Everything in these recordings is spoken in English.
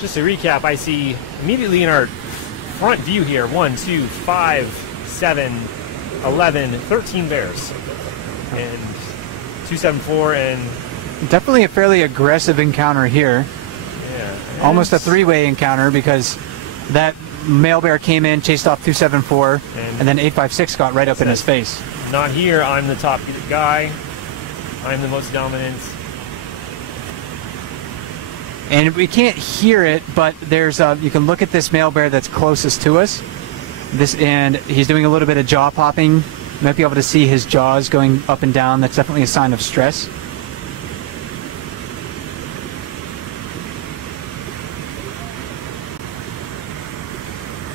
Just to recap, I see immediately in our front view here 1, 2, 5, 7, 11, 13 bears. And 274 and... Definitely a fairly aggressive encounter here. Yeah. Almost a three-way encounter because that male bear came in, chased off 274, and then 856 got right up in his face. Not here, I'm the top guy. I'm the most dominant. And we can't hear it, but there's you can look at this male bear that's closest to us. And he's doing a little bit of jaw popping. You might be able to see his jaws going up and down. That's definitely a sign of stress.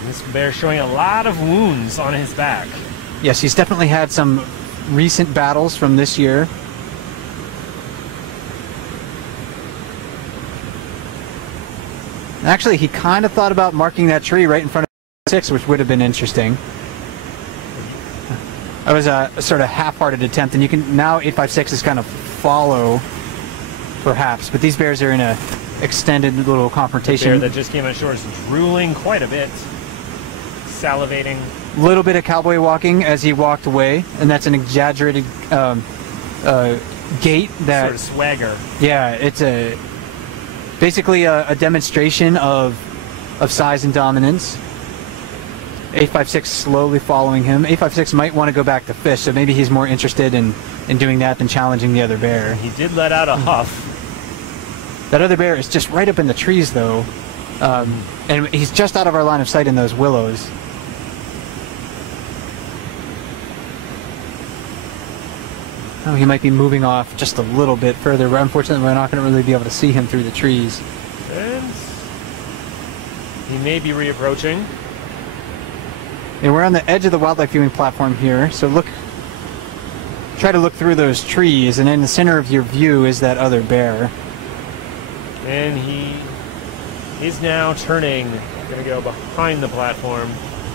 This bear showing a lot of wounds on his back. Yes, he's definitely had some recent battles from this year. Actually, he kind of thought about marking that tree right in front of 6, which would have been interesting. That was a sort of half-hearted attempt, and you can now 856 is kind of follow, perhaps. But these bears are in a extended little confrontation. The bear that just came on shore is drooling quite a bit, salivating. A little bit of cowboy walking as he walked away, and that's an exaggerated gait. That sort of swagger. Yeah, it's basically a demonstration of size and dominance. 856 slowly following him. 856 might want to go back to fish, so maybe he's more interested in doing that than challenging the other bear. He did let out a huff. That other bear is just right up in the trees, though. And he's just out of our line of sight in those willows. Oh, he might be moving off just a little bit further, but unfortunately we're not going to really be able to see him through the trees. And he may be reapproaching. And we're on the edge of the wildlife viewing platform here, so try to look through those trees, and in the center of your view is that other bear. And he is now turning. Gonna go behind the platform.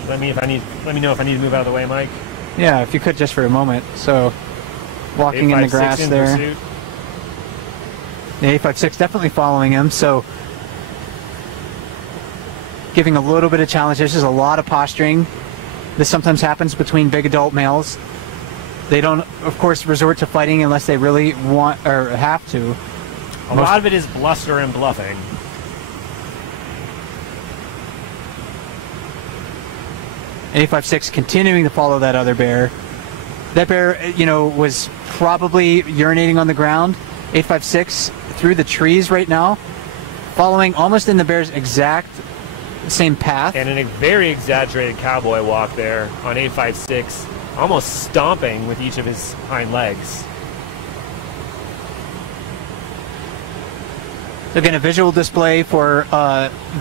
Let me know if I need to move out of the way, Mike. Yeah, if you could just for a moment. So walking in the grass in there. Pursuit. The 856 definitely following him, so giving a little bit of challenge. There's just a lot of posturing. This sometimes happens between big adult males. They don't, of course, resort to fighting unless they really want or have to. A lot of it is bluster and bluffing. A56 continuing to follow that other bear. That bear, you know, was probably urinating on the ground. 856 through the trees right now, following almost in the bear's exact same path. And in a very exaggerated cowboy walk there on 856, almost stomping with each of his hind legs. So again, a visual display for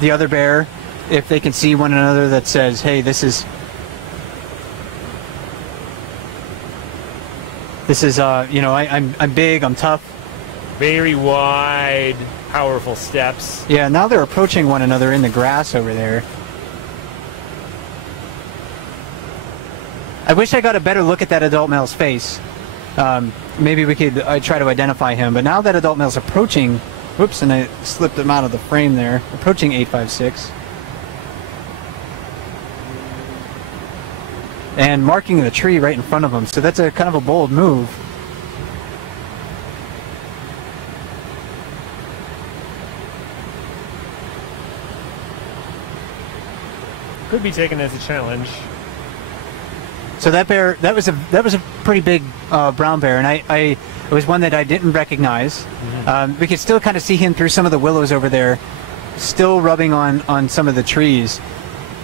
the other bear, if they can see one another, that says, hey, this is you know, I'm big, I'm tough. Very wide, powerful steps. Yeah, now they're approaching one another in the grass over there. I wish I got a better look at that adult male's face. Maybe we could try to identify him, but now that adult male's approaching, whoops, and I slipped him out of the frame there, approaching 856. And marking the tree right in front of him, so that's a kind of a bold move. Could be taken as a challenge. So that bear, that was a pretty big brown bear, and it was one that I didn't recognize. We could still kind of see him through some of the willows over there, still rubbing on some of the trees,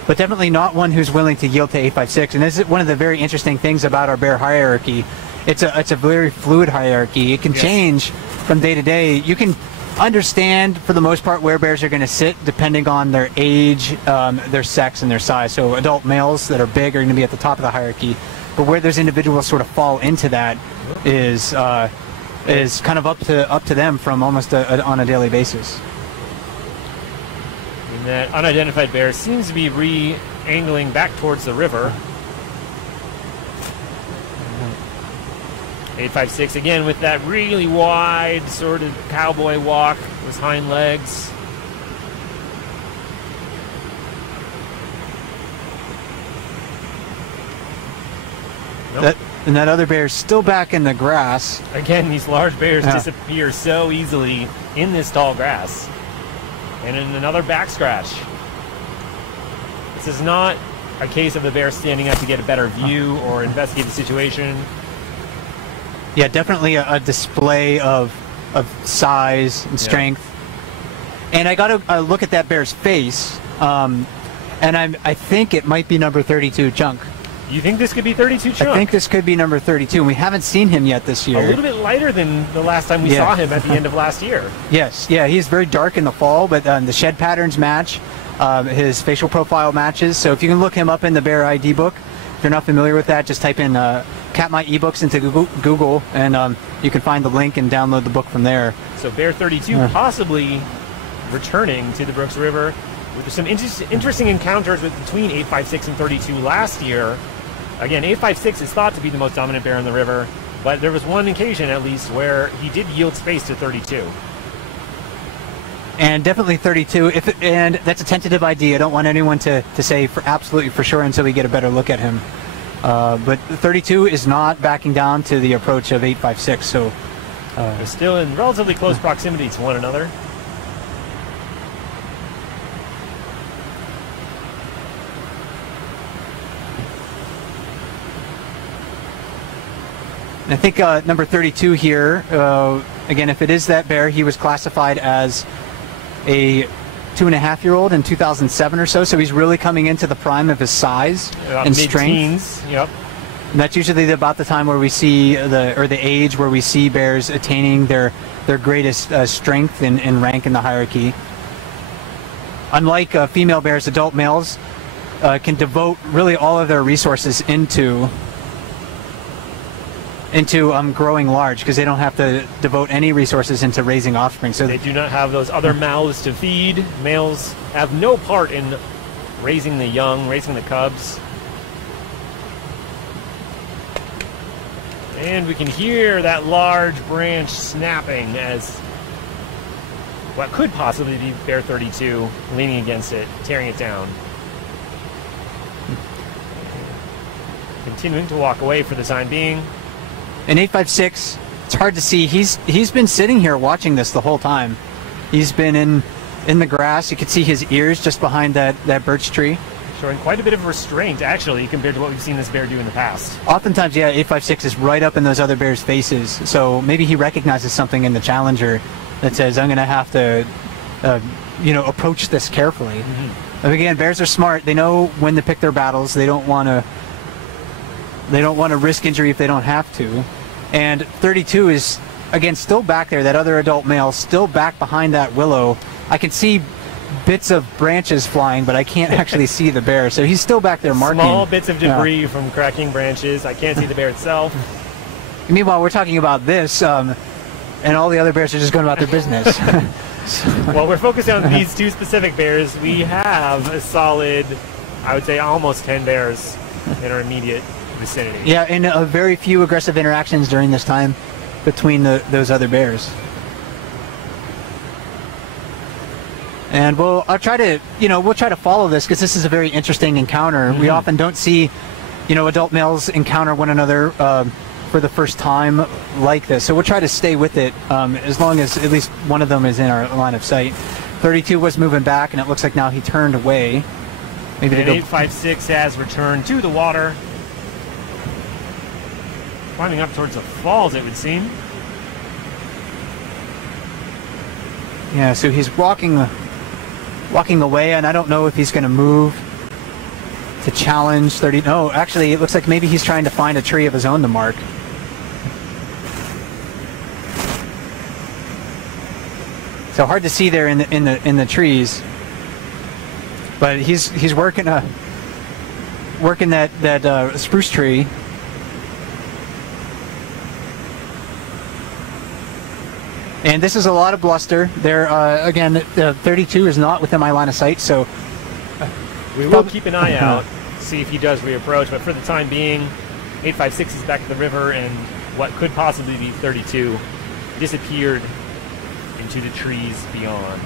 but definitely not one who's willing to yield to 856. And this is one of the very interesting things about our bear hierarchy. It's a very fluid hierarchy. It can change from day to day. You can understand for the most part where bears are going to sit depending on their age, their sex, and their size. So adult males that are big are going to be at the top of the hierarchy, but where those individuals sort of fall into that is kind of up to them from almost on a daily basis. And that unidentified bear seems to be re-angling back towards the river. 856 again with that really wide sort of cowboy walk, those hind legs. Nope. And that other bear is still back in the grass. Again, these large bears disappear so easily in this tall grass. And in another back scratch. This is not a case of the bear standing up to get a better view or investigate the situation. Yeah, definitely a display of size and strength. And I got to look at that bear's face, and I think it might be number 32, Chunk. You think this could be 32 Chunk? I think this could be number 32, and we haven't seen him yet this year. A little bit lighter than the last time we saw him at the end of last year. Yes, yeah, he's very dark in the fall, but the shed patterns match. His facial profile matches. So if you can look him up in the Bear ID book, if you're not familiar with that, just type in Katmai eBooks into Google, and you can find the link and download the book from there. So Bear 32 possibly returning to the Brooks River. With some interesting encounters between 856 and 32 last year. Again, 856 is thought to be the most dominant bear in the river, but there was one occasion at least where he did yield space to 32. And definitely 32, and that's a tentative idea. I don't want anyone to say absolutely for sure until we get a better look at him. But 32 is not backing down to the approach of 856, so... They're still in relatively close proximity to one another. And I think number 32 here, again, if it is that bear, he was classified as a 2.5-year-old in 2007 or so he's really coming into the prime of his size and strength. Yep. And that's usually about the time where we see the age where we see bears attaining their greatest strength and rank in the hierarchy. Unlike female bears, adult males can devote really all of their resources into growing large, because they don't have to devote any resources into raising offspring. So they do not have those other mouths to feed. Males have no part in raising the young, raising the cubs. And we can hear that large branch snapping as what could possibly be Bear 32 leaning against it, tearing it down. Continuing to walk away for the time being. In 856, it's hard to see. He's been sitting here watching this the whole time. He's been in the grass. You can see his ears just behind that birch tree. Showing quite a bit of restraint, actually, compared to what we've seen this bear do in the past. Oftentimes, yeah, 856 is right up in those other bears' faces. So maybe he recognizes something in the challenger that says, I'm going to have to, approach this carefully. Mm-hmm. Again, bears are smart. They know when to pick their battles. They don't want to risk injury if they don't have to. And 32 is, again, still back there, that other adult male, still back behind that willow. I can see bits of branches flying, but I can't actually see the bear. So he's still back there marking. Small bits of debris from cracking branches. I can't see the bear itself. Meanwhile, we're talking about this, and all the other bears are just going about their business. Well, we're focused on these two specific bears. We have a solid, I would say, almost 10 bears in our immediate vicinity. Yeah, and very few aggressive interactions during this time between those other bears. And we'll try to follow this, because this is a very interesting encounter. Mm-hmm. We often don't see, adult males encounter one another for the first time like this. So we'll try to stay with it as long as at least one of them is in our line of sight. 32 was moving back, and it looks like now he turned away. Maybe and 856 has returned to the water. Climbing up towards the falls, it would seem. Yeah, so he's walking away, and I don't know if he's going to move to challenge 30. No, actually, it looks like maybe he's trying to find a tree of his own to mark. So hard to see there in the trees, but he's working that spruce tree. And this is a lot of bluster. There, again, the 32 is not within my line of sight, so we will keep an eye out, see if he does reapproach. But for the time being, 856 is back at the river, and what could possibly be 32 disappeared into the trees beyond.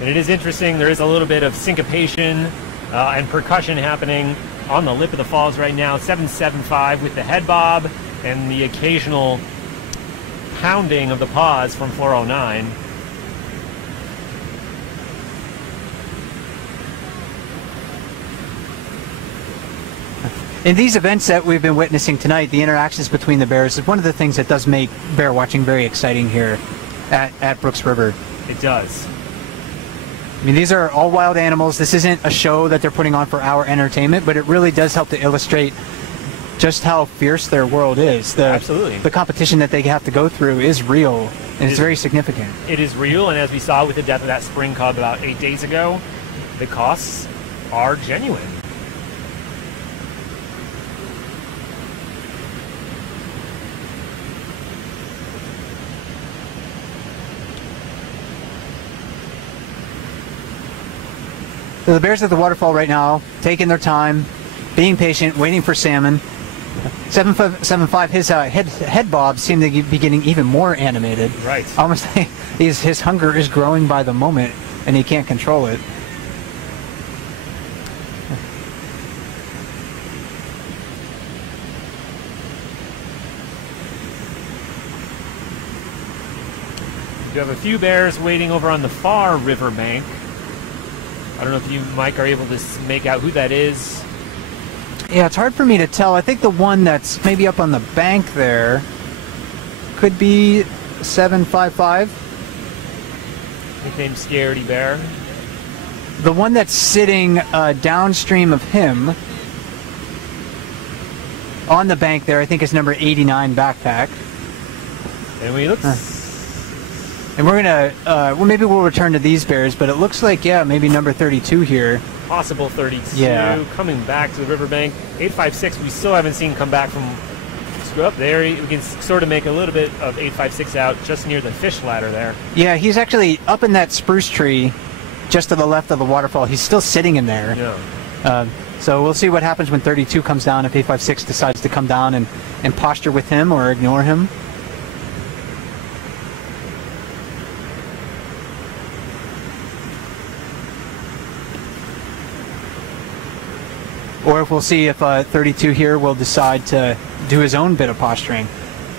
And it is interesting. There is a little bit of syncopation and percussion happening on the lip of the falls right now. 775 with the head bob and the occasional pounding of the paws from 409. In these events that we've been witnessing tonight, the interactions between the bears is one of the things that does make bear watching very exciting here at Brooks River. It does. I mean, these are all wild animals. This isn't a show that they're putting on for our entertainment, but it really does help to illustrate just how fierce their world is. Absolutely. The competition that they have to go through is real, and it's very significant. It is real, and as we saw with the death of that spring cub about 8 days ago, the costs are genuine. So the bears at the waterfall right now, taking their time, being patient, waiting for salmon. 775, his head bobs seem to be getting even more animated. Right. Almost like his hunger is growing by the moment, and he can't control it. You have a few bears waiting over on the far riverbank. I don't know if you, Mike, are able to make out who that is. Yeah, it's hard for me to tell. I think the one that's maybe up on the bank there could be 755. Nicknamed Scaredy Bear. The one that's sitting downstream of him on the bank there, I think is number 89 Backpack. And we look... And we're gonna, well, maybe we'll return to these bears, but it looks like, yeah, maybe number 32 here. Possible 32. Yeah. Coming back to the riverbank. 856, we still haven't seen come back from up there. We can sort of make a little bit of 856 out just near the fish ladder there. Yeah, he's actually up in that spruce tree just to the left of the waterfall. He's still sitting in there. Yeah. So we'll see what happens when 32 comes down, if 856 decides to come down and posture with him or ignore him. Or if we'll see if 32 here will decide to do his own bit of posturing.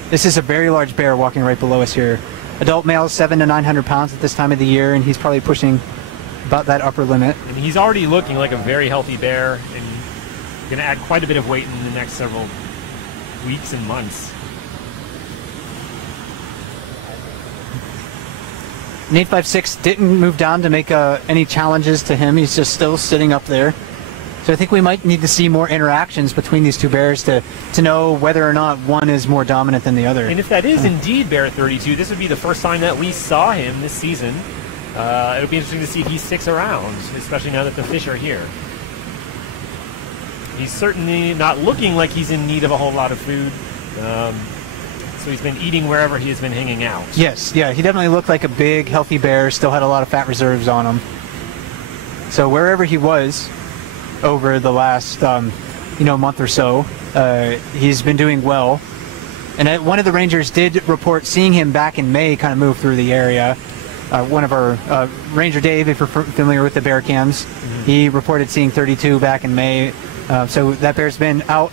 This is a very large bear walking right below us here. Adult male, 700 to 900 pounds at this time of the year, and he's probably pushing about that upper limit. And he's already looking like a very healthy bear, and going to add quite a bit of weight in the next several weeks and months. And 856 didn't move down to make any challenges to him. He's just still sitting up there. So I think we might need to see more interactions between these two bears to know whether or not one is more dominant than the other. And if that is indeed Bear 32, this would be the first time that we saw him this season. It'll be interesting to see if he sticks around, especially now that the fish are here. He's certainly not looking like he's in need of a whole lot of food. So he's been eating wherever he has been hanging out. Yes, yeah, he definitely looked like a big, healthy bear, still had a lot of fat reserves on him. So wherever he was over the last month or so, he's been doing well. And one of the rangers did report seeing him back in May kind of move through the area. One of our Ranger Dave, if you're familiar with the bear cams, he reported seeing 32 back in May. So that bear's been out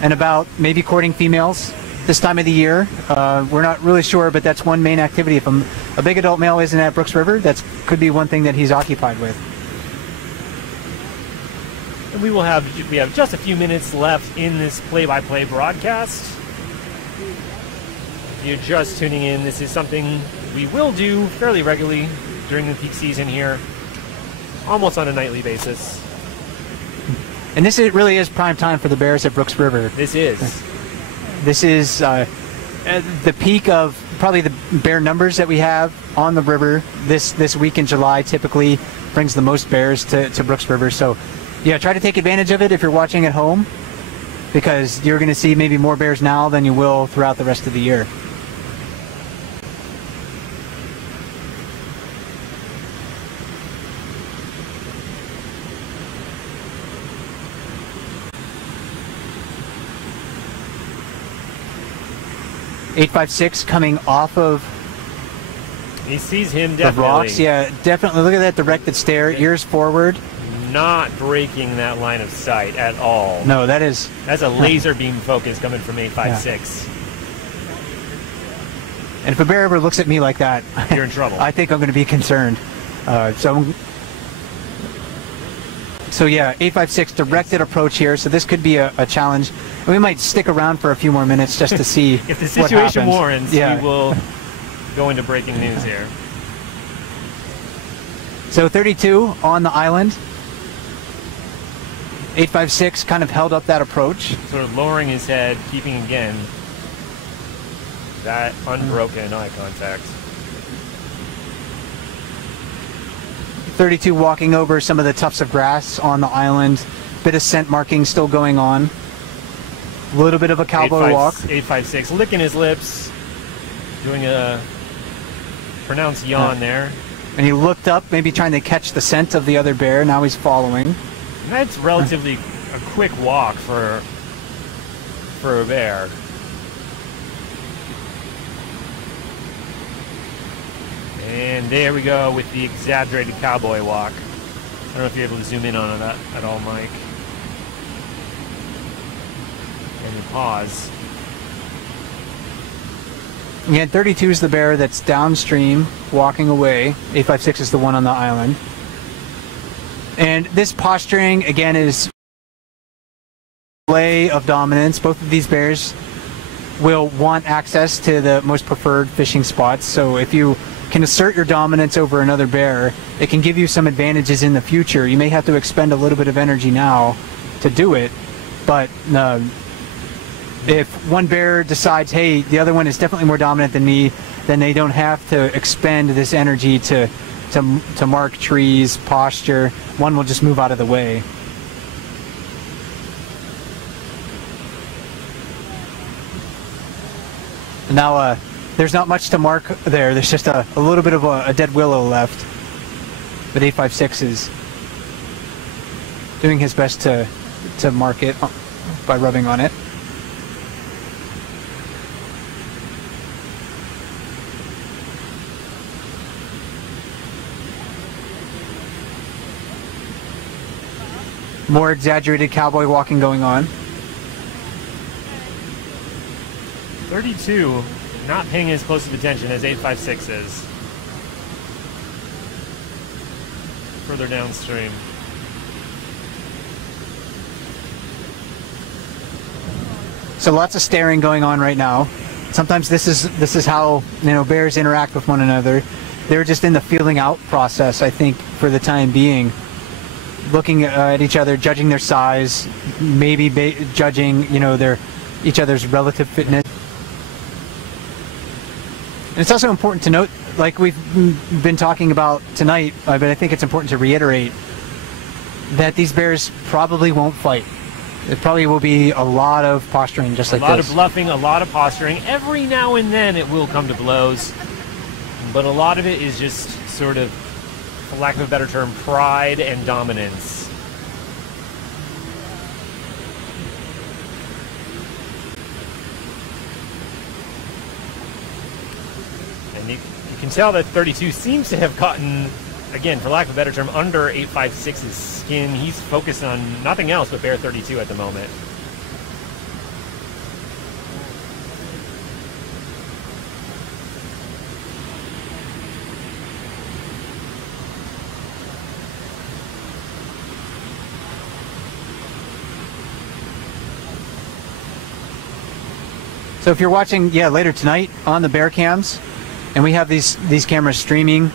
and about, maybe courting females this time of the year. We're not really sure, but that's one main activity. If a big adult male isn't at Brooks River, that could be one thing that he's occupied with. And we have just a few minutes left in this play-by-play broadcast. If you're just tuning in, this is something we will do fairly regularly during the peak season here, almost on a nightly basis. And this really is prime time for the bears at Brooks River. This is. This is the peak of probably the bear numbers that we have on the river. This week in July typically brings the most bears to Brooks River. So yeah, try to take advantage of it if you're watching at home, because you're going to see maybe more bears now than you will throughout the rest of the year. .856 coming off of he sees him the definitely. rocks. Yeah, definitely. Look at that directed stare, ears forward. not breaking that line of sight at all. No, that's a laser beam focus coming from 856. And if a bear ever looks at me like that, you're in trouble. I think I'm going to be concerned. So yeah, 856 directed approach here. So this could be a challenge. And we might stick around for a few more minutes just to see if the situation warrants. Yeah. We will go into breaking news here. So 32 on the island. 856 kind of held up that approach. Sort of lowering his head, keeping again that unbroken eye contact. 32 walking over some of the tufts of grass on the island. Bit of scent marking still going on. A little bit of a cowboy walk. 856 licking his lips, doing a pronounced yawn there. And he looked up, maybe trying to catch the scent of the other bear. Now he's following. And that's relatively a quick walk for a bear. And there we go with the exaggerated cowboy walk. I don't know if you're able to zoom in on that at all, Mike. And then pause. Again, 32 is the bear that's downstream, walking away. 856 is the one on the island. And this posturing, again, is display of dominance. Both of these bears will want access to the most preferred fishing spots. So if you can assert your dominance over another bear, it can give you some advantages in the future. You may have to expend a little bit of energy now to do it, but if one bear decides, hey, the other one is definitely more dominant than me, then they don't have to expend this energy to mark trees, posture. One will just move out of the way. Now, there's not much to mark there. There's just a little bit of a dead willow left. But 856 is doing his best to mark it by rubbing on it. More exaggerated cowboy walking going on. 32 not paying as close of attention as 856 is. Further downstream. So lots of staring going on right now. Sometimes this is how, you know, bears interact with one another. They're just in the feeling out process, I think, for the time being. Looking at each other, judging their size, maybe judging, you know, each other's relative fitness. And it's also important to note, like we've been talking about tonight, but I think it's important to reiterate that these bears probably won't fight. It probably will be a lot of posturing, just like this. A lot of bluffing, a lot of posturing. Every now and then it will come to blows, but a lot of it is just sort of, for lack of a better term, pride and dominance. And you can tell that 32 seems to have gotten, again, for lack of a better term, under 856's skin. He's focused on nothing else but bear 32 at the moment. So if you're watching, later tonight on the bear cams, and we have these cameras streaming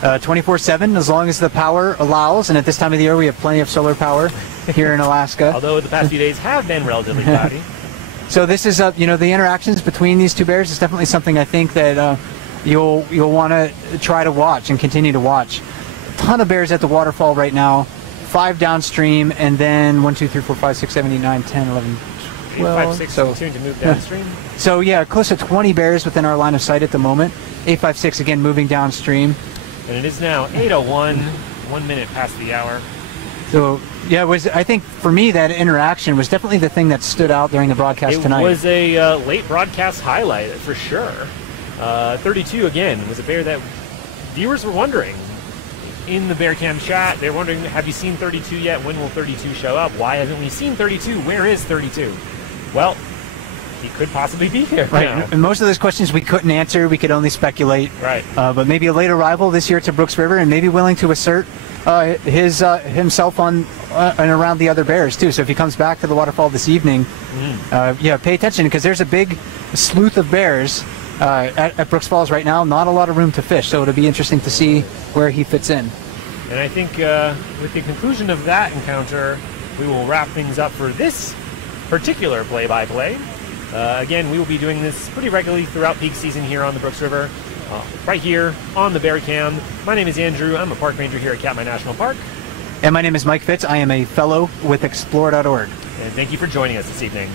24/7 as long as the power allows, and at this time of the year we have plenty of solar power here in Alaska. Although the past few days have been relatively cloudy. So this is the interactions between these two bears is definitely something I think that you'll want to try to watch and continue to watch. A ton of bears at the waterfall right now, 5 downstream, and then 1, 2, 3, 4, 5, 6, 7, 8, 9, 10, 11. 856 continue to move downstream. So yeah, close to 20 bears within our line of sight at the moment. 856 again moving downstream. And it is now 8:01, 1 minute past the hour. So yeah, I think for me that interaction was definitely the thing that stood out during the broadcast tonight. It was a late broadcast highlight for sure. 32 again was a bear that viewers were wondering. in the Bearcam chat. They're wondering, have you seen 32 yet? When will 32 show up? Why haven't we seen 32? Where is 32? Well, he could possibly be here. Right. Now. And most of those questions we couldn't answer. We could only speculate. Right. But maybe a late arrival this year to Brooks River, and maybe willing to assert himself on and around the other bears too. So if he comes back to the waterfall this evening, pay attention, because there's a big sleuth of bears at Brooks Falls right now. Not a lot of room to fish, so it'll be interesting to see where he fits in. And I think with the conclusion of that encounter, we will wrap things up for this particular play-by-play. Again, we will be doing this pretty regularly throughout peak season here on the Brooks River, right here on the Bearcam. My name is Andrew. I'm a park ranger here at Katmai National Park. And my name is Mike Fitz. I am a fellow with Explore.org. And thank you for joining us this evening.